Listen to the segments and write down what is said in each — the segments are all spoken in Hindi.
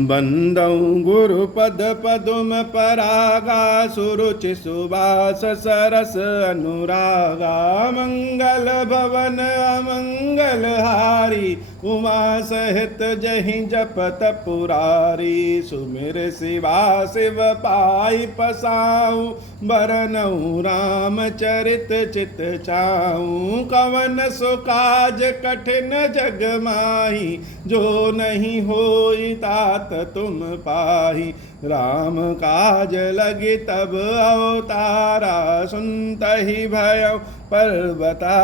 बंदौ गुरुपद पदुम परागा सुरुचि सुबास सरस अनुरागा मंगल भवन अमंगल हारी उमा सहित जहि जपत पुरारी सुमिर शिवा शिव पाई पसाऊ बरनऊ राम चरित चित चाऊ कवन सो काज कठिन जग माही जो नहीं होई तात तुम पाही राम काज लगी तब अवतारा सुनत ही भय पर्वता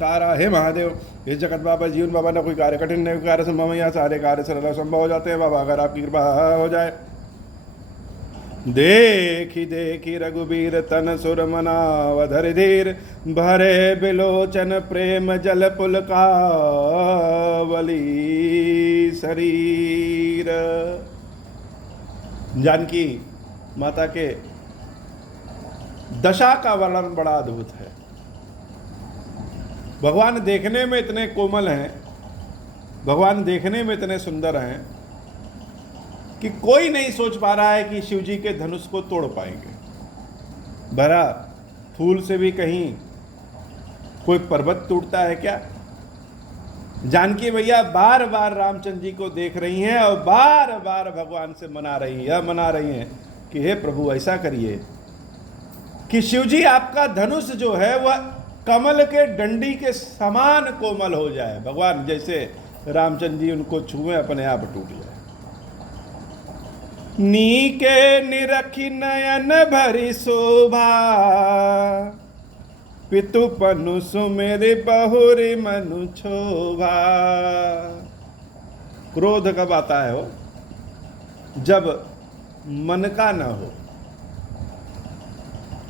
कारा। हे महादेव, इस जगत बाबा जीवन बाबा ना कोई कार्य कठिन नहीं, कार्य संभव, यहाँ सारे कार्य सरल संभव हो जाते हैं बाबा, अगर आपकी कृपा हो जाए। देखी देखी रघुबीर तन सुर मनावधर धीर भरे बिलोचन प्रेम जल पुलकावली शरीर। जानकी माता के दशा का वर्णन बड़ा अद्भुत है। भगवान देखने में इतने कोमल हैं, भगवान देखने में इतने सुंदर हैं कि कोई नहीं सोच पा रहा है कि शिव जी के धनुष को तोड़ पाएंगे। भरा फूल से भी कहीं कोई पर्वत टूटता है क्या? जानकी मैया बार बार रामचंद्र जी को देख रही हैं और बार बार भगवान से मना रही हैं कि हे प्रभु ऐसा करिए कि शिव जी आपका धनुष जो है वह कमल के डंडी के समान कोमल हो जाए। भगवान जैसे रामचंद्र जी उनको छुए अपने आप टूट जाए। नीके निरखी नयन भरी शोभा पितु पनु सुमेरे बहुरी मनु क्षोभा। क्रोध कब आता है? हो जब मन का न हो,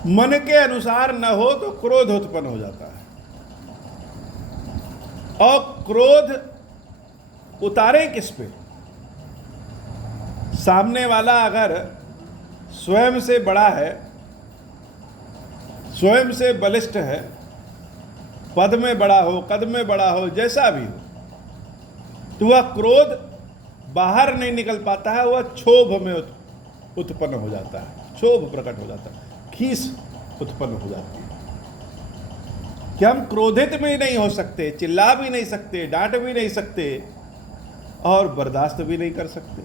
मन के अनुसार न हो तो क्रोध उत्पन्न हो जाता है। और क्रोध उतारे किस पे? सामने वाला अगर स्वयं से बड़ा है, स्वयं से बलिष्ठ है, पद में बड़ा हो, कद में बड़ा हो, जैसा भी हो, तो वह क्रोध बाहर नहीं निकल पाता है, वह क्षोभ में उत्पन्न हो जाता है, क्षोभ प्रकट हो जाता है, खीस उत्पन्न हो जाती है कि हम क्रोधित भी नहीं हो सकते, चिल्ला भी नहीं सकते, डांट भी नहीं सकते और बर्दाश्त भी नहीं कर सकते,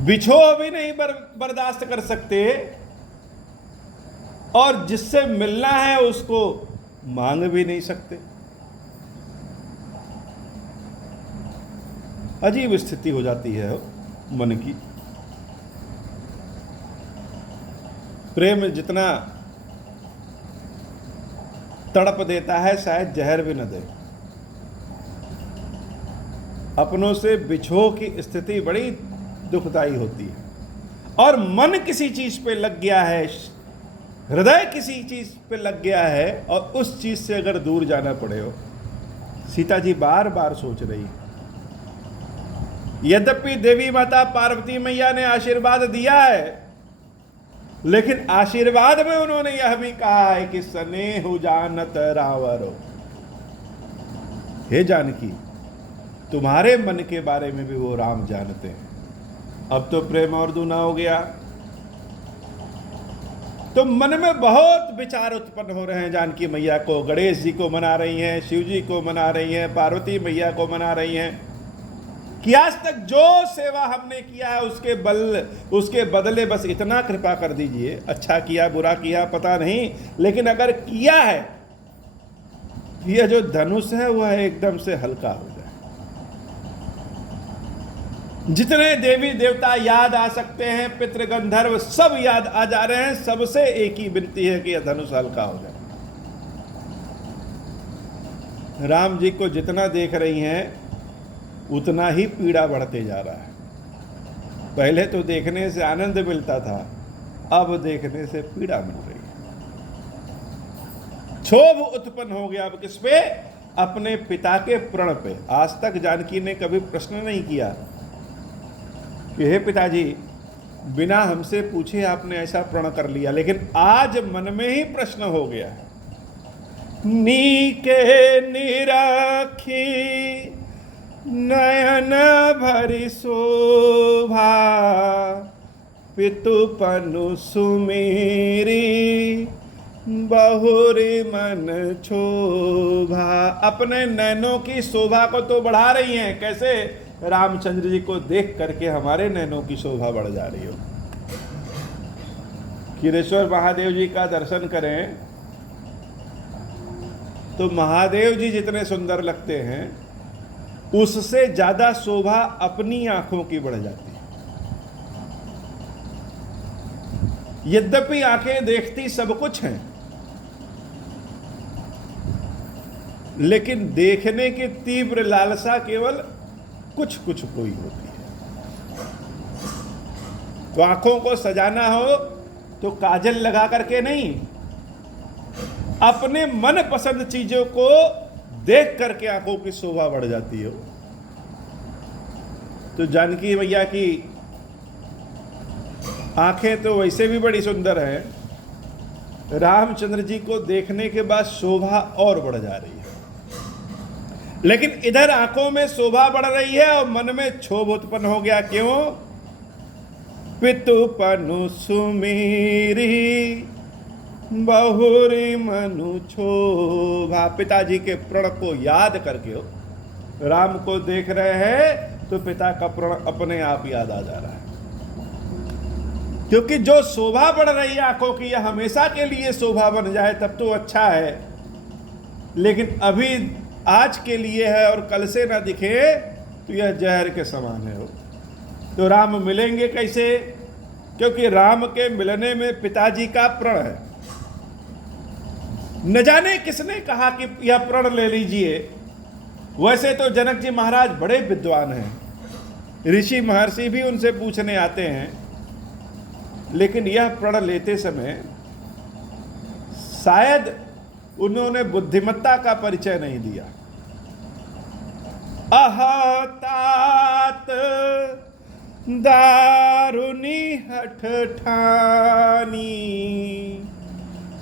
बिछोह भी नहीं बर्दाश्त कर सकते और जिससे मिलना है उसको मांग भी नहीं सकते। अजीब स्थिति हो जाती है मन की। प्रेम जितना तड़प देता है शायद जहर भी न दे। अपनों से बिछोह की स्थिति बड़ी दुखदाई होती है। और मन किसी चीज पे लग गया है, हृदय किसी चीज पे लग गया है और उस चीज से अगर दूर जाना पड़े हो। सीता जी बार बार सोच रही, यद्यपि देवी माता पार्वती मैया ने आशीर्वाद दिया है, लेकिन आशीर्वाद में उन्होंने यह भी कहा है कि स्नेहु जानत रावरो। हे जानकी, तुम्हारे मन के बारे में भी वो राम जानते हैं। अब तो प्रेम और दूना हो गया, तो मन में बहुत विचार उत्पन्न हो रहे हैं। जानकी मैया को, गणेश जी को मना रही हैं, शिव जी को मना रही हैं, पार्वती मैया को मना रही हैं कि आज तक जो सेवा हमने किया है उसके बदले बस इतना कृपा कर दीजिए। अच्छा किया बुरा किया पता नहीं, लेकिन अगर किया है, यह जो धनुष है वह एकदम से हल्का हो जाए। जितने देवी देवता याद आ सकते हैं, पितृ गंधर्व सब याद आ जा रहे हैं। सबसे एक ही विनती है कि यह धनुष हल्का हो जाए। राम जी को जितना देख रही हैं उतना ही पीड़ा बढ़ते जा रहा है। पहले तो देखने से आनंद मिलता था, अब देखने से पीड़ा मिल रही है। क्षोभ उत्पन्न हो गया। अब किस पे? अपने पिता के प्रण पे। आज तक जानकी ने कभी प्रश्न नहीं किया कि हे पिताजी, बिना हमसे पूछे आपने ऐसा प्रण कर लिया, लेकिन आज मन में ही प्रश्न हो गया नीके निरखी नयन भरि शोभा, पितु पनु सुमेरी बहुरी मन क्षोभा। अपने नैनों की शोभा को तो बढ़ा रही हैं, कैसे? रामचंद्र जी को देख करके हमारे नैनों की शोभा बढ़ जा रही हो। क्षीरेश्वर महादेव जी का दर्शन करें तो महादेव जी जितने सुंदर लगते हैं उससे ज्यादा शोभा अपनी आंखों की बढ़ जाती है। यद्यपि आंखें देखती सब कुछ हैं, लेकिन देखने की तीव्र लालसा केवल कुछ कुछ कोई होती है। तो आंखों को सजाना हो तो काजल लगा करके नहीं, अपने मन पसंद चीजों को देख करके आंखों की शोभा बढ़ जाती हो। तो जानकी मैया की आंखें तो वैसे भी बड़ी सुंदर हैं, रामचंद्र जी को देखने के बाद शोभा और बढ़ जा रही है। लेकिन इधर आंखों में शोभा बढ़ रही है और मन में क्षोभ उत्पन्न हो गया। क्यों? पितु पनु सुमेरी बहुरी मनु क्षोभा। पिताजी के प्रण को याद करके हो, राम को देख रहे हैं तो पिता का प्रण अपने आप याद आ जा रहा है। क्योंकि जो शोभा बढ़ रही है आंखों की, यह हमेशा के लिए शोभा बन जाए तब तो अच्छा है, लेकिन अभी आज के लिए है और कल से ना दिखे तो यह जहर के समान है। तो राम मिलेंगे कैसे? क्योंकि राम के मिलने में पिताजी का प्रण है। न जाने किसने कहा कि यह प्रण ले लीजिए। वैसे तो जनक जी महाराज बड़े विद्वान हैं, ऋषि महर्षि भी उनसे पूछने आते हैं, लेकिन यह प्रण लेते समय शायद उन्होंने बुद्धिमत्ता का परिचय नहीं दिया। अहतात दारुनी हठ ठानी,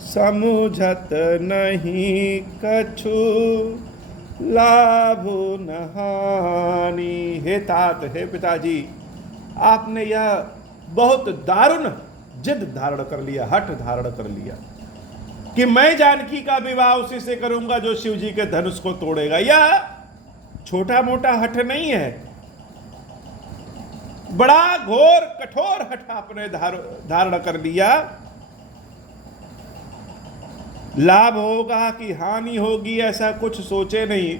समुझत नहीं कछु लाभो नहानी। हे तात, हे पिताजी, आपने यह बहुत दारुण जिद धारण कर लिया, हठ धारण कर लिया कि मैं जानकी का विवाह उसी से करूंगा जो शिव जी के धनुष को तोड़ेगा। यह छोटा मोटा हठ नहीं है, बड़ा घोर कठोर हठ आपने धारण कर लिया। लाभ होगा कि हानि होगी ऐसा कुछ सोचे नहीं,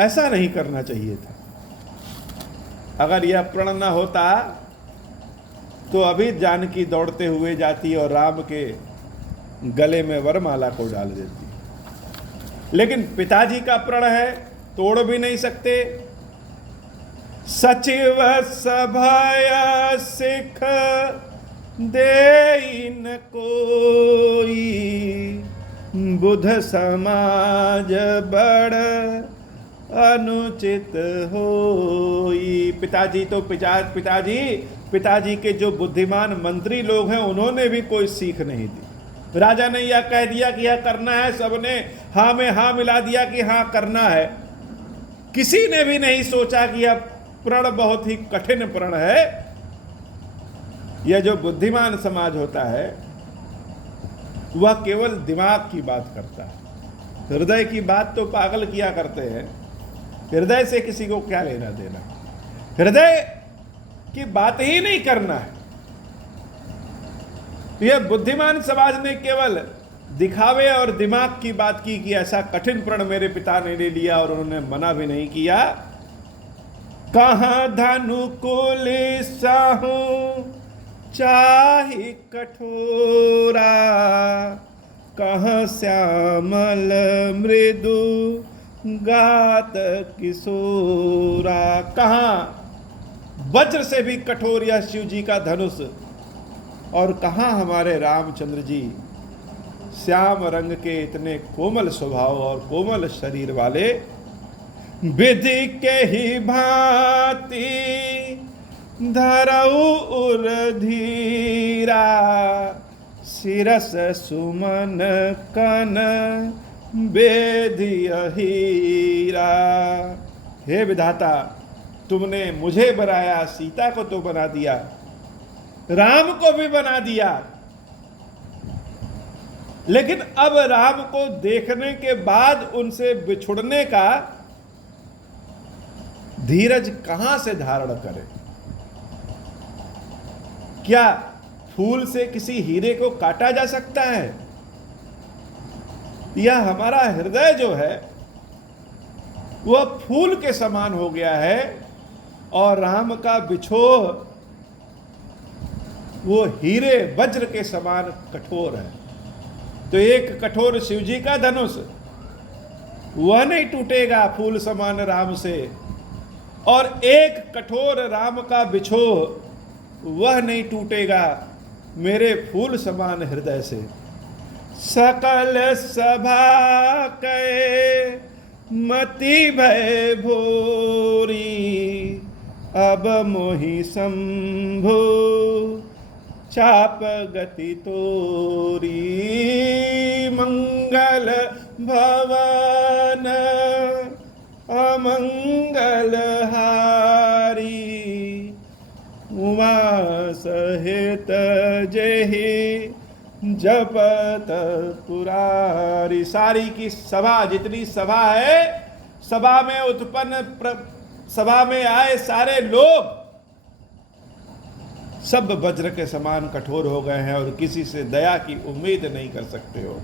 ऐसा नहीं करना चाहिए था। अगर यह प्रण न होता तो अभी जानकी दौड़ते हुए जाती और राम के गले में वरमाला को डाल देती। लेकिन पिताजी का प्रण है, तोड़ भी नहीं सकते। सचिव सभय सिख देइन कोई, बुध समाज बड़ अनुचित होई। पिताजी के जो बुद्धिमान मंत्री लोग हैं उन्होंने भी कोई सीख नहीं दी। राजा ने यह कह दिया कि यह करना है, सबने हाँ में हाँ मिला दिया कि हाँ करना है। किसी ने भी नहीं सोचा कि यह प्रण बहुत ही कठिन प्रण है। यह जो बुद्धिमान समाज होता है वह केवल दिमाग की बात करता है, हृदय की बात तो पागल किया करते हैं। हृदय से किसी को क्या लेना देना, हृदय की बात ही नहीं करना है। यह बुद्धिमान समाज ने केवल दिखावे और दिमाग की बात की कि ऐसा कठिन प्रण मेरे पिता ने ले लिया और उन्होंने मना भी नहीं किया। कहाँ धनु कुल साहू चाहे कठोरा, कहाँ श्यामल मृदु गात किशोरा। कहाँ वज्र से भी कठोर यह शिव जी का धनुष, और कहाँ हमारे रामचंद्र जी श्याम रंग के इतने कोमल स्वभाव और कोमल शरीर वाले। विधि के ही भांति धरऊ उर धीरा, शिरस सुमन कन बेदिय हीरा। हे विधाता, तुमने मुझे बनाया, सीता को तो बना दिया, राम को भी बना दिया, लेकिन अब राम को देखने के बाद उनसे बिछुड़ने का धीरज कहां से धारण करें? क्या फूल से किसी हीरे को काटा जा सकता है? यह हमारा हृदय जो है वह फूल के समान हो गया है, और राम का बिछोह वो हीरे वज्र के समान कठोर है। तो एक कठोर शिवजी का धनुष वह नहीं टूटेगा फूल समान राम से, और एक कठोर राम का बिछोह वह नहीं टूटेगा मेरे फूल समान हृदय से। सकल सभा के मति भय भोरी, अब मोहि शंभु चाप गति तोरी। मंगल भवन अमंगल हारी, उमा सहित जेहि जपत पुरारी। सारी की सभा, जितनी सभा है, सभा में उत्पन्न सभा में आए सारे लोग सब वज्र के समान कठोर हो गए हैं और किसी से दया की उम्मीद नहीं कर सकते हो।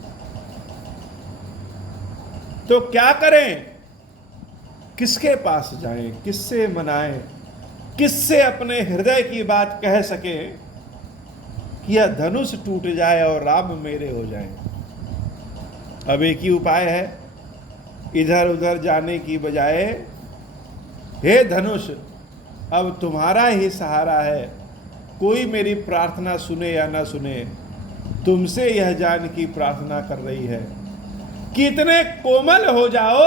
तो क्या करें? किसके पास जाएं? किससे मनाएं? किससे अपने हृदय की बात कह सके कि यह धनुष टूट जाए और राम मेरे हो जाएं? अब एक ही उपाय है, इधर उधर जाने की बजाय, हे धनुष, अब तुम्हारा ही सहारा है। कोई मेरी प्रार्थना सुने या ना सुने, तुमसे यह जान की प्रार्थना कर रही है कि इतने कोमल हो जाओ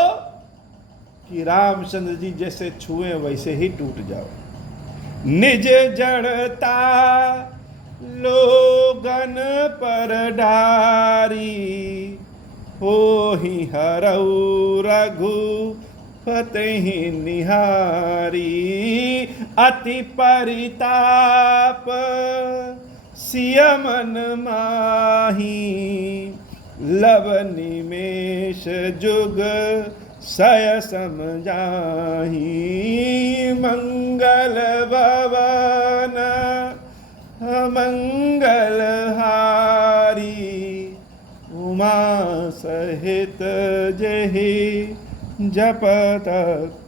कि रामचंद्र जी जैसे छुए वैसे ही टूट जाओ। निज जड़ता लोगन पर डारी, हो ही हरऊ रघु फतेहि निहारी। अति परिताप सिय मन माही, लब निमेष जुग सय समझाही। मंगल भवन मंगल हारी, उमा सहित जेहि जपत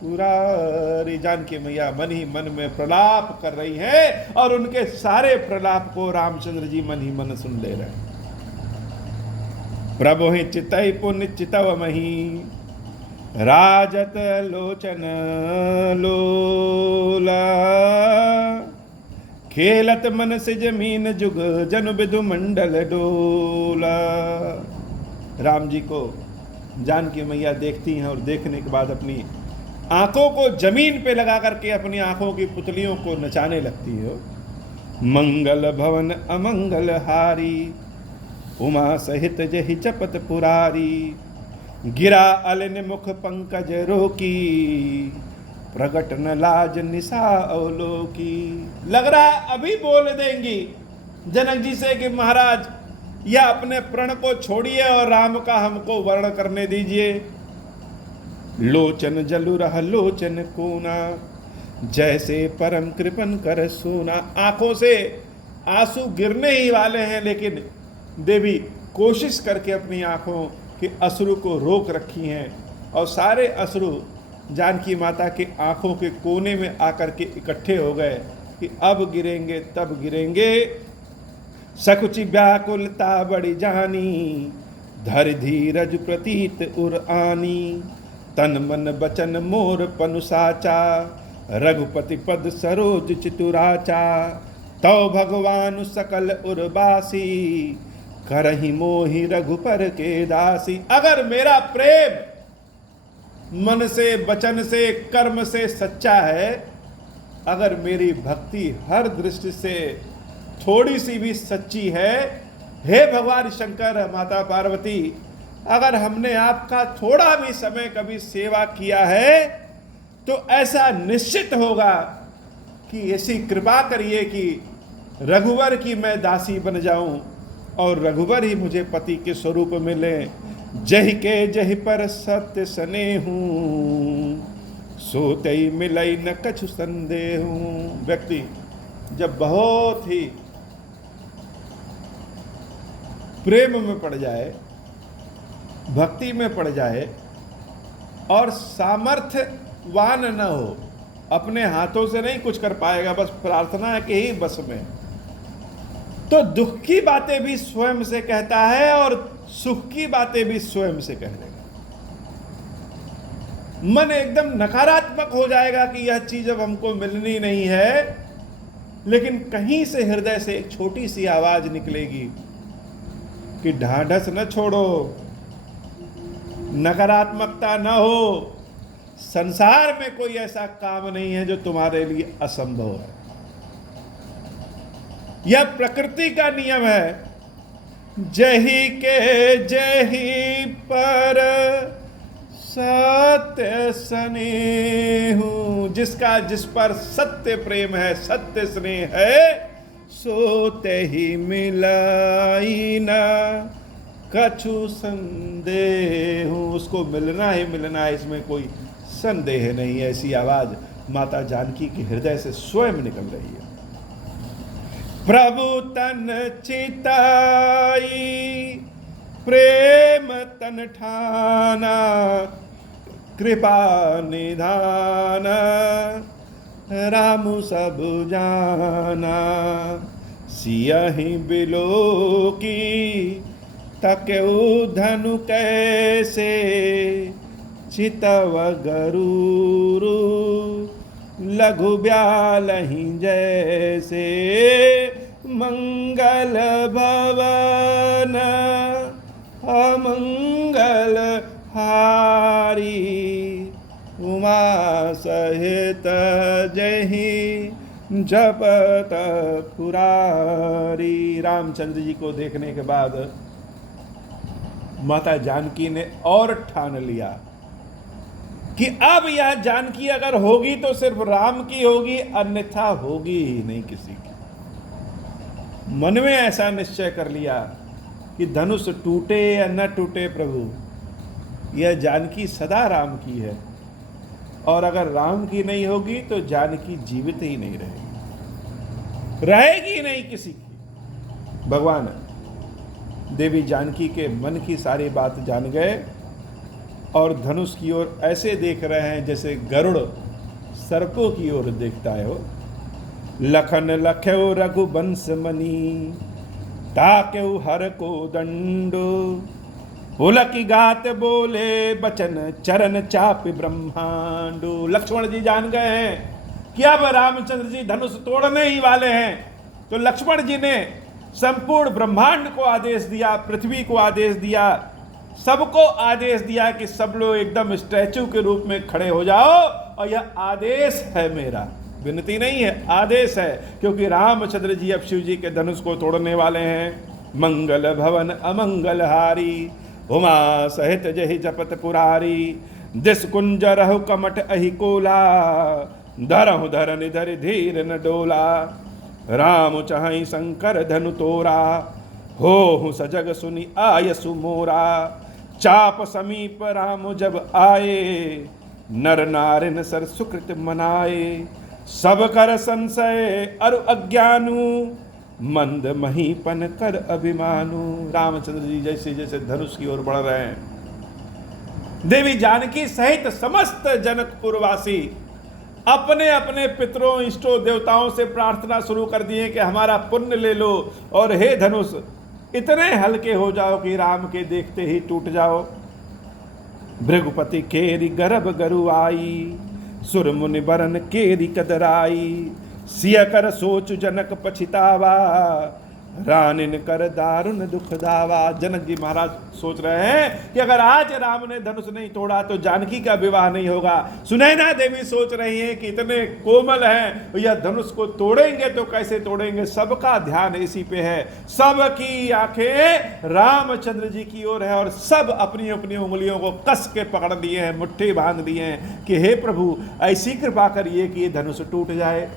पुरारी। जानकी मैया मन ही मन में प्रलाप कर रही है और उनके सारे प्रलाप को रामचंद्र जी मन ही मन सुन ले रहे हैं। प्रभु ही चितई पुण्य चितव मही, राजत लोचन लोला। खेलत मन से जमीन जुग, जन विदु मंडल डोला। राम जी को जानकी मैया देखती हैं और देखने के बाद अपनी आंखों को जमीन पे लगा करके अपनी आंखों की पुतलियों को नचाने लगती हो। मंगल भवन अमंगल हारी, उमा सहित जहि चपत पुरारी। गिरा अलिन मुख पंकज रोकी, प्रगट न लाज निशा अवलोकी। लग रहा अभी बोल देंगी जनक जी से कि महाराज या अपने प्रण को छोड़िए और राम का हमको वर्ण करने दीजिए। लोचन जलु रह लोचन कोना, जैसे परम कृपन कर सोना। आंखों से आंसू गिरने ही वाले हैं, लेकिन देवी कोशिश करके अपनी आंखों के अश्रु को रोक रखी हैं और सारे अश्रु जानकी माता के आंखों के कोने में आकर के इकट्ठे हो गए कि अब गिरेंगे तब गिरेंगे। सकुचि व्याकुलता बड़ी जानी, धर धीरज प्रतीत उर आनी। तन मन बचन मोर पनु साचा, रघुपति पद सरोज चितुराचा। तौ भगवान सकल उर्वासी, करहि मोहि रघुपर के दासी। अगर मेरा प्रेम मन से, वचन से, कर्म से सच्चा है, अगर मेरी भक्ति हर दृष्टि से थोड़ी सी भी सच्ची है, हे भगवान शंकर, माता पार्वती, अगर हमने आपका थोड़ा भी समय कभी सेवा किया है तो ऐसा निश्चित होगा कि ऐसी कृपा करिए कि रघुवर की मैं दासी बन जाऊं और रघुवर ही मुझे पति के स्वरूप मिले। जहि के जहि पर सत्य सने हूँ, सोते ही मिलई न कछु संदेह हूँ। व्यक्ति जब बहुत ही प्रेम में पड़ जाए, भक्ति में पड़ जाए और सामर्थ्यवान न हो, अपने हाथों से नहीं कुछ कर पाएगा, बस प्रार्थना के ही बस में, तो दुख की बातें भी स्वयं से कहता है और सुख की बातें भी स्वयं से कह देगा। मन एकदम नकारात्मक हो जाएगा कि यह चीज अब हमको मिलनी नहीं है, लेकिन कहीं से हृदय से एक छोटी सी आवाज निकलेगी कि ढाढ़स न छोड़ो, नकारात्मकता न हो, संसार में कोई ऐसा काम नहीं है जो तुम्हारे लिए असंभव है। यह प्रकृति का नियम है। जही के जही पर सत्य स्नेह, जिसका जिस पर सत्य प्रेम है, सत्य स्नेह है, सोते ही मिलाई ना कछु संदेह, उसको मिलना ही मिलना है, इसमें कोई संदेह नहीं है। ऐसी आवाज माता जानकी के हृदय से स्वयं निकल रही है। प्रभु तन चिताई प्रेम तन ठाना, कृपा निधान राम सब जाना, सियहि बिलो की तकेउ धनु कैसे, चितव गरुरु लघु ब्यालहि जैसे, मंगल भवन अमंगल हारी, उमा सहित जहि जपत पुरारी। रामचंद्र जी को देखने के बाद माता जानकी ने और ठान लिया कि अब यह जानकी अगर होगी तो सिर्फ राम की होगी, अन्यथा होगी ही नहीं किसी की। मन में ऐसा निश्चय कर लिया कि धनुष टूटे या न टूटे प्रभु, यह जानकी सदा राम की है, और अगर राम की नहीं होगी तो जानकी जीवित ही नहीं रहेगी, रहेगी नहीं किसी की। भगवान देवी जानकी के मन की सारी बात जान गए और धनुष की ओर ऐसे देख रहे हैं जैसे गरुड़ सर्पों की ओर देखता है। हो लखन लख्यो रघुवंश मणि, ताक्यो हर को दंडो, पुलकी गात बोले बचन चरण चाप ब्रह्मांडो। लक्ष्मण जी जान गए हैं कि अब रामचंद्र जी धनुष तोड़ने ही वाले हैं, तो लक्ष्मण जी ने संपूर्ण ब्रह्मांड को आदेश दिया, पृथ्वी को आदेश दिया, सबको आदेश दिया कि सब लोग एकदम स्टैचू के रूप में खड़े हो जाओ। और यह आदेश है मेरा, विनती नहीं है, आदेश है, क्योंकि रामचंद्र जी अब शिव जी के धनुष को तोड़ने वाले हैं। मंगल भवन अमंगल हारी, उमा सहित जहि जपत पुरारी, दिस कुंज रहु कमट अहि कोला, धरहु धरनि धरि धीर न डोला, राम चाहि शंकर धनु तोरा, हो सजग सुनि आयसु मोरा, चाप समीप राम जब आए, नर नारिन सर सुकृत मनाए, सब कर संशय अरु अज्ञानु, मंद महीपन कर अभिमानु। रामचंद्र जी जैसे जैसे धनुष की ओर बढ़ रहे हैं, देवी जानकी सहित समस्त जनकपुरवासी अपने अपने पितरों इष्टों देवताओं से प्रार्थना शुरू कर दिए कि हमारा पुण्य ले लो, और हे धनुष इतने हल्के हो जाओ कि राम के देखते ही टूट जाओ। भृगुपति केरी गर्भ गरु आई, सुर मुनि बरन केरी कदराई, सिय कर सोच जनक पछितावा, रानिन कर दारुण दुख दावा। जनक जी महाराज सोच रहे हैं कि अगर आज राम ने धनुष नहीं तोड़ा तो जानकी का विवाह नहीं होगा। सुनैना देवी सोच रही हैं कि इतने कोमल हैं, यह धनुष को तोड़ेंगे तो कैसे तोड़ेंगे। सबका ध्यान इसी पे है, सबकी आंखें रामचंद्र जी की ओर है और सब अपनी अपनी उंगलियों को कस के पकड़ लिए हैं, मुट्ठी बांध लिए हैं कि हे प्रभु ऐसी कृपा करिए कि ये धनुष टूट जाए,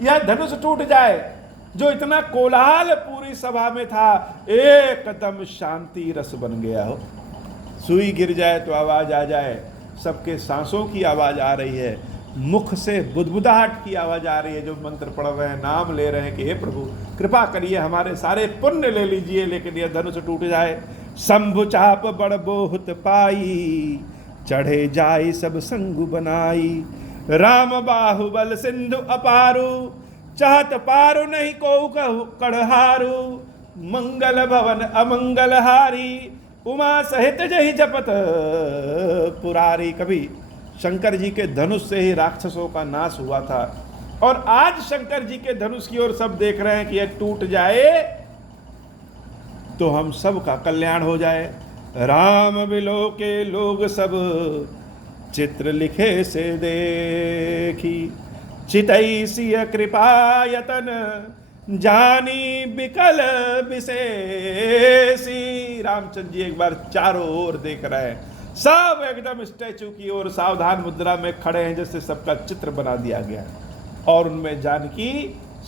यह धनुष टूट जाए। जो इतना कोलाहल पूरी सभा में था एकदम शांति रस बन गया हो। सुई गिर जाए तो आवाज आ जाए, सबके सांसों की आवाज आ रही है, मुख से बुदबुदाहट की आवाज आ रही है। जो मंत्र पढ़ रहे हैं, नाम ले रहे हैं कि हे प्रभु कृपा करिए हमारे सारे पुण्य ले लीजिए, लेकिन यह धनुष टूट जाए। शंभु चाप बड़ बहुत पाई, चढ़े जाई सब संगु बनाई। राम बाहुबल सिंधु अपारू, चाहत पारु नहीं को कड़हारू। मंगल भवन अमंगल हारी, उमा सहित जहि जपत पुरारी। कभी शंकर जी के धनुष से ही राक्षसों का नाश हुआ था और आज शंकर जी के धनुष की ओर सब देख रहे हैं कि यह टूट जाए तो हम सब का कल्याण हो जाए। राम बिलो के लोग सब, चित्र लिखे से देखी। चितई सिय कृपा यतन, जानी बिकल विशेषी। रामचंद्र जी एक बार चारों ओर देख रहे हैं, सब एकदम स्टैचू की ओर सावधान मुद्रा में खड़े हैं, जैसे सबका चित्र बना दिया गया और उनमें जानकी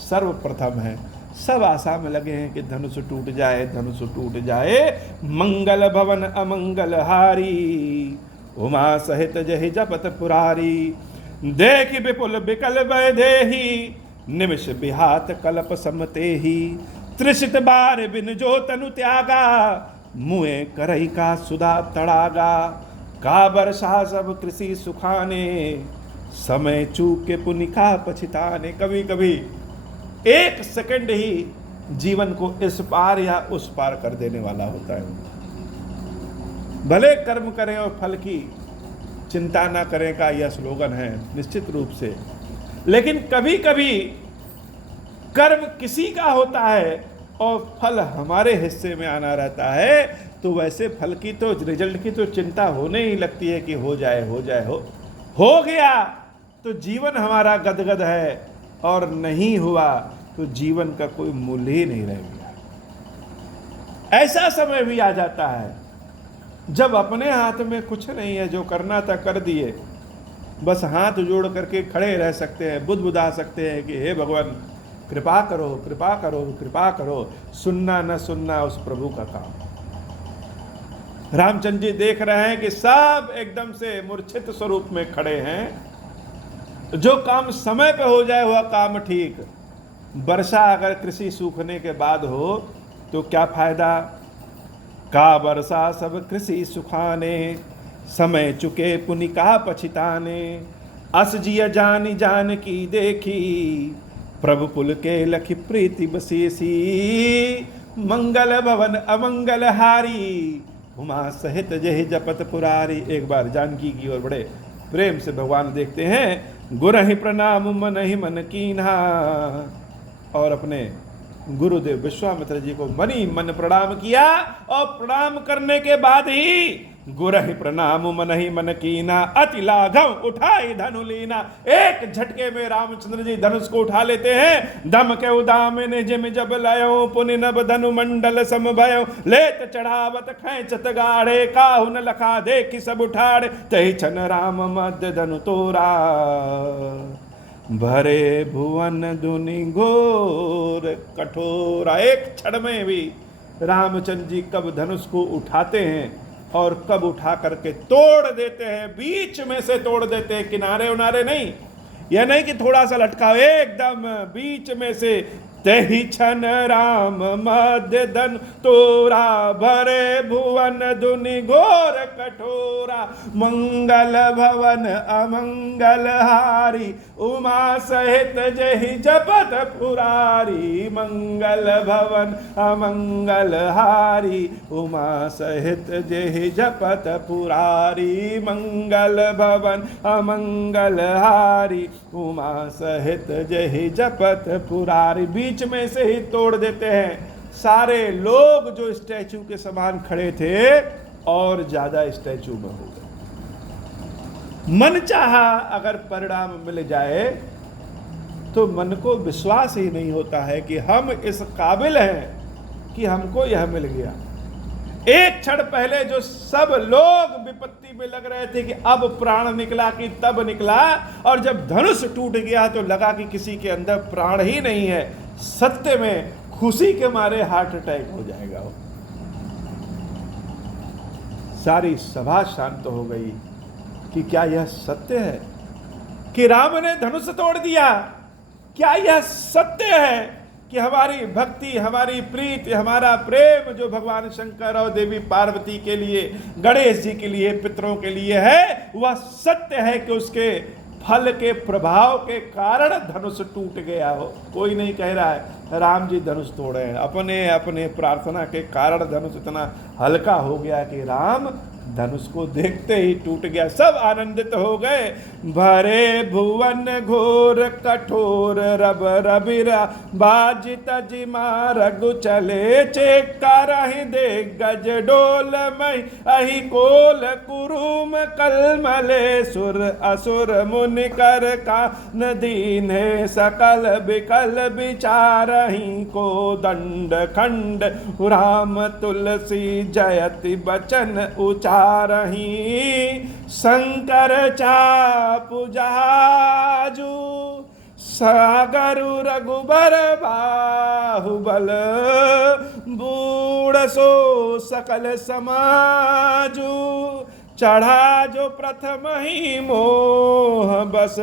सर्वप्रथम है। सब आशा में लगे हैं कि धनुष टूट जाए, धनुष टूट जाए। मंगल भवन अमंगल हारी, उमा सहित जहि जपत पुरारी। देखि विपुल बिकल वैदेही, निमिष बिहात कल्प समतेही। त्रिषित बार बिन जो तनु त्यागा, मुए करई का सुधा तड़ागा। का वर्षा सब कृषि सुखाने, समय चूके पुनि का पछिताने। कभी कभी एक सेकंड ही जीवन को इस पार या उस पार कर देने वाला होता है। भले कर्म करें और फल की चिंता ना करें का यह स्लोगन है निश्चित रूप से, लेकिन कभी कभी कर्म किसी का होता है और फल हमारे हिस्से में आना रहता है, तो वैसे फल की तो रिजल्ट की तो चिंता होने ही लगती है कि हो जाए हो जाए। हो गया तो जीवन हमारा गदगद है और नहीं हुआ तो जीवन का कोई मूल्य ही नहीं रह गया। ऐसा समय भी आ जाता है जब अपने हाथ में कुछ नहीं है, जो करना था कर दिए, बस हाथ जोड़ करके खड़े रह सकते हैं, बुदबुदा सकते हैं कि हे भगवान कृपा करो कृपा करो कृपा करो। सुनना न सुनना उस प्रभु का काम। रामचंद्र जी देख रहे हैं कि सब एकदम से मूर्छित स्वरूप में खड़े हैं। जो काम समय पे हो जाए वह काम ठीक। वर्षा अगर कृषि सूखने के बाद हो तो क्या फायदा। का वर्षा सब कृषि सुखाने, समय चुके पुनि का पछिताने। अस जिय जानी जान की देखी, प्रभु पुल के लखि प्रीति बसेसी। मंगल भवन अमंगल हारी, उमा सहित जहि जपत पुरारी। एक बार जानकी की ओर बड़े प्रेम से भगवान देखते हैं। गुरहि प्रणाम मन ही मन कीन्हा, और अपने गुरुदेव विश्वामित्र जी को मनी मन प्रणाम किया और प्रणाम करने के बाद ही गुरहि प्रणाम मन ही मन कीना, अति लाघव उठाई धनु लीना। एक झटके में रामचंद्र जी धनुष को उठा लेते हैं। दम के उदामिन जिम जब लयो, पुनि नभ धनु मंडल सम भयो। लेत चढ़ावत खैचत गाढ़े, काहुन लखा देखि सब उठाड़े। तहि छन राम मध्य धनु तोरा, भरे भुवन दुनि घोर कठोरा। एक क्षण में भी रामचंद्र जी कब धनुष को उठाते हैं और कब उठा करके तोड़ देते हैं। बीच में से तोड़ देते हैं, किनारे उनारे नहीं। यह नहीं कि थोड़ा सा लटका, एकदम बीच में से। तहि छन राम मध्य धनु तोरा, भरे भुवन दुनि घोर कठोरा। मंगल भवन अमंगल हारी उमा सहित जहि जपत पुरारी। मंगल भवन अमंगल हारी उमा सहित जहि जपत पुरारी। मंगल भवन अमंगल हारी उमा सहित जहि जपत पुरारी। बीच में से ही तोड़ देते हैं। सारे लोग जो स्टैचू के समान खड़े थे और ज्यादा स्टैचू में हो गए। मन चाहा अगर परिणाम मिल जाए तो मन को विश्वास ही नहीं होता है कि हम इस काबिल हैं कि हमको यह मिल गया। एक क्षण पहले जो सब लोग विपत्ति में लग रहे थे कि अब प्राण निकला कि तब निकला, और जब धनुष टूट गया तो लगा कि किसी के अंदर प्राण ही नहीं है। सत्य में खुशी के मारे हार्ट अटैक हो जाएगा। सारी सभा शांत हो गई कि क्या यह सत्य है कि राम ने धनुष तोड़ दिया? क्या यह सत्य है कि हमारी भक्ति, हमारी प्रीति, हमारा प्रेम जो भगवान शंकर और देवी पार्वती के लिए, गणेश जी के लिए, पितरों के लिए है, वह सत्य है कि उसके फल के प्रभाव के कारण धनुष टूट गया हो? कोई नहीं कह रहा है राम जी धनुष तोड़े हैं, अपने अपने प्रार्थना के कारण धनुष इतना हल्का हो गया कि राम धनुष को देखते ही टूट गया। सब आनंदित हो गए। भरे भुवन घोर कठोर रब रबिरा बाज तजिमा रघु चले चेकार दे गज डोल मई अहि कोल कुरुम कलमले सुर असुर मुनि कर का नदीने सकल बिकल विचारहि को दंड खंड राम तुलसी जयति बचन उचारहि शंकर चापु जहाजु सागरु रघुबर बाहुबल बूढ़ सो सकल समाजु चढ़ा जो प्रथम ही मोह बस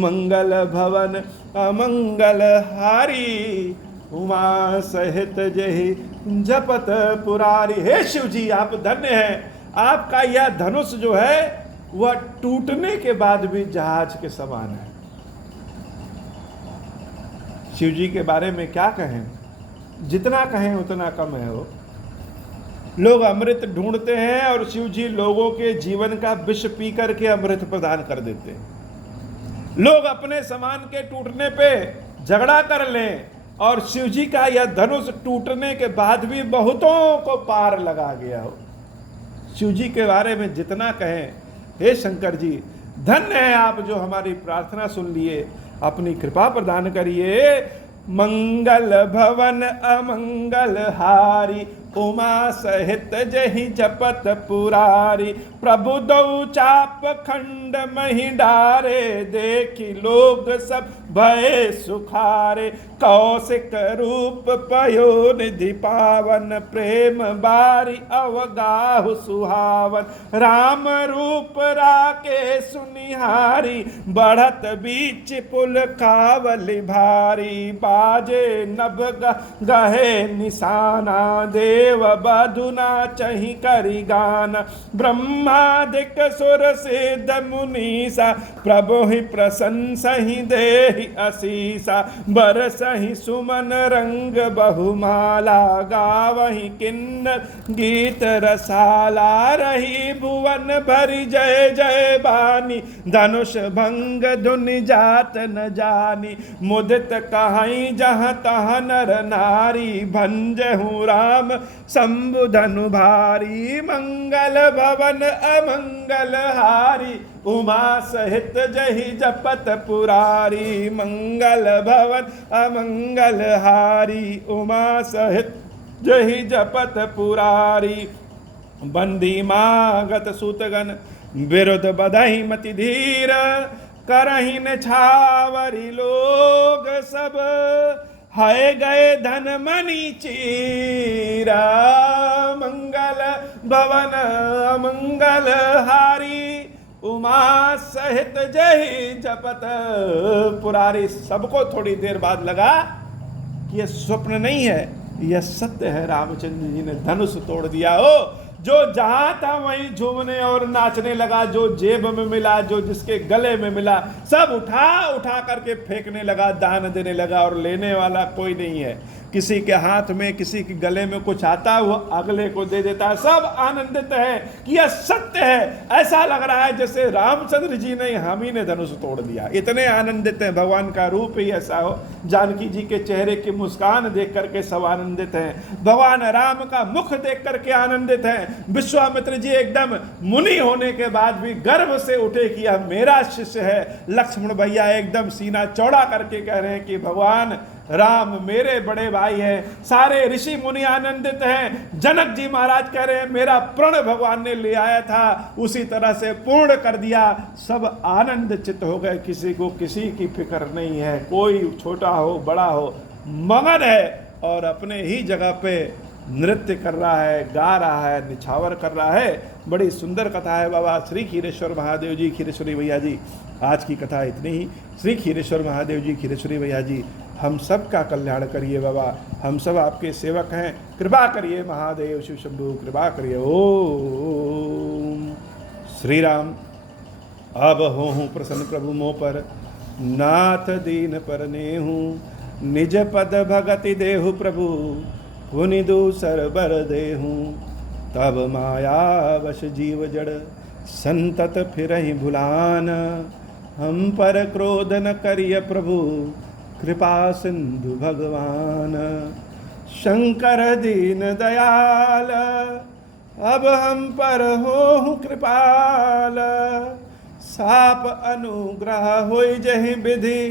मंगल भवन अमंगल हारी उमा सहित जहि जपत पुरारी। हे शिव जी, आप धन्य हैं। आपका यह धनुष जो है वह टूटने के बाद भी जहाज के समान है। शिव जी के बारे में क्या कहें, जितना कहें उतना कम है। वो लोग अमृत ढूंढते हैं और शिव जी लोगों के जीवन का विष पी करके अमृत प्रदान कर देते हैं। लोग अपने समान के टूटने पे झगड़ा कर लें और शिव जी का यह धनुष टूटने के बाद भी बहुतों को पार लगा गया हो। शिव जी के बारे में जितना कहें, हे शंकर जी धन्य है आप जो हमारी प्रार्थना सुन लिए, अपनी कृपा प्रदान करिए। मंगल भवन अमंगल हारी उमा सहित जहि जपत पुरारी प्रभु दौ चाप खंड मही डारे देखी लोग सब भय सुखारे कौशिक रूप पयो निधि पावन प्रेम बारी अवगाहु सुहावन राम रूप राके सुनिहारी बढ़त बीच पुल कावली भारी बाजे नभ गहे निशाना देव बधुना चही करी गाना ब्रह्मादिक सुर सिद्ध मुनीसा प्रभु ही प्रशंसा ही देहि असीसा बरसहि सुमन रंग बहुमाला गावहि किन्नर गीत रसाला रही भुवन भरी जय जय बानी धनुष भंग धुनि जात न जानी मुदित कहाई जहाँ तहाँ नर नारी भंजहु राम शंभु धनु भारी मंगल भवन अमंगल हारी उमा सहित जहि जपत पुरारी मंगल भवन अमंगल हारी उमा सहित जहि जपत पुरारी बंदी मागत सूतगन विरुद्ध बधहि मति धीर करहि न छावरी लोग सब हाय गए धन मणि चीरा मंगल भवन मंगल हारी उमा सहित जय जपत पुरारी। सबको थोड़ी देर बाद लगा कि यह स्वप्न नहीं है, यह सत्य है। रामचंद्र जी ने धनुष तोड़ दिया हो। जो जहां था वहीं झूमने और नाचने लगा, जो जेब में मिला, जो जिसके गले में मिला, सब उठा उठा करके फेंकने लगा, दान देने लगा, और लेने वाला कोई नहीं है। किसी के हाथ में, किसी के गले में कुछ आता है, वो अगले को दे देता है। सब आनंदित है कि यह सत्य है। ऐसा लग रहा है जैसे रामचंद्र जी ने, हम ही ने धनुष तोड़ दिया। इतने आनंदित हैं, भगवान का रूप ही ऐसा हो। जानकी जी के चेहरे की मुस्कान देख करके सब आनंदित हैं, भगवान राम का मुख देख करके आनंदित हैं। विश्वामित्र जी एकदम मुनि होने के बाद भी गर्व से उठे कि यह मेरा शिष्य है। लक्ष्मण भैया एकदम सीना चौड़ा करके कह रहे हैं कि भगवान राम मेरे बड़े भाई हैं। सारे ऋषि मुनि आनंदित हैं। जनक जी महाराज कह रहे हैं मेरा प्रण भगवान ने ले आया था, उसी तरह से पूर्ण कर दिया। सब आनंद चित्त हो गए, किसी को किसी की फिक्र नहीं है, कोई छोटा हो बड़ा हो, मगन है और अपने ही जगह पे नृत्य कर रहा है, गा रहा है, निछावर कर रहा है। बड़ी सुंदर कथा है बाबा श्री खीरेश्वर महादेव जी, खीरेश्वरी भैया जी। आज की कथा इतनी ही। श्री खीरेश्वर महादेव जी, खीरेश्वरी भैया जी, हम सब का कल्याण करिए बाबा। हम सब आपके सेवक हैं, कृपा करिए महादेव शिव शंभु, कृपा करिए। ओम श्री राम। अब हो प्रसन्न प्रभु मोह पर, नाथ दीन पर नेहूँ। निज पद भगति देहु प्रभु, पुनि दूसर बर देहूँ। तब माया वश जीव जड़, संतत फिरहि भुलान। हम पर क्रोध न करिय प्रभु, कृपा सिंधु भगवान। शंकर दीन दयाल, अब हम पर हो कृपाल। साप अनुग्रह होई जहि विधि,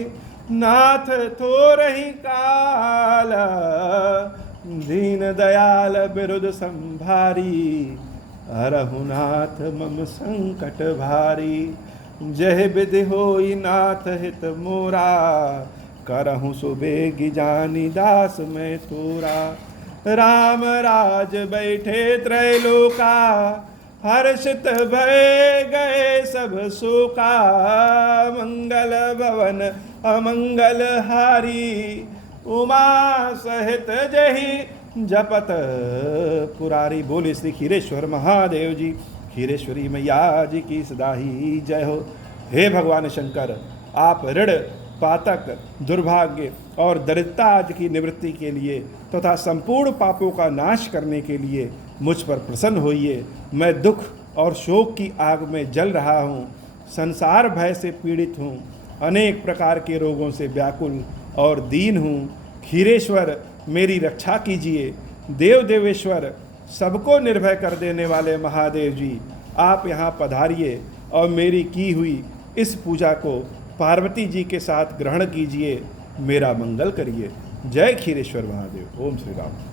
नाथ थोरहि काल। दीन दयाल बिरुद संभारी, हरहुनाथ मम संकट भारी। जय विधि होई नाथ हित मोरा, करहु सुबेगी जानी दास में तोरा। राम राज बैठे त्रैलोका, हर्षित भय गए सब शोका। मंगल भवन अमंगल हारी, उमा सहित जही जपत पुरारी। बोले श्री खीरेश्वर महादेव जी, खीरेश्वरी मैया जी की सदा ही जय हो। हे भगवान शंकर, आप ऋण, पातक, दुर्भाग्य और दरिद्रता आदि की निवृत्ति के लिए तथा संपूर्ण पापों का नाश करने के लिए मुझ पर प्रसन्न होइए। मैं दुख और शोक की आग में जल रहा हूँ, संसार भय से पीड़ित हूँ, अनेक प्रकार के रोगों से व्याकुल और दीन हूँ। खीरेश्वर मेरी रक्षा कीजिए। देव देवेश्वर, सबको निर्भय कर देने वाले महादेव जी, आप यहाँ पधारिए और मेरी की हुई इस पूजा को पार्वती जी के साथ ग्रहण कीजिए, मेरा मंगल करिए। जय खीरेश्वर महादेव। ओम श्री राम।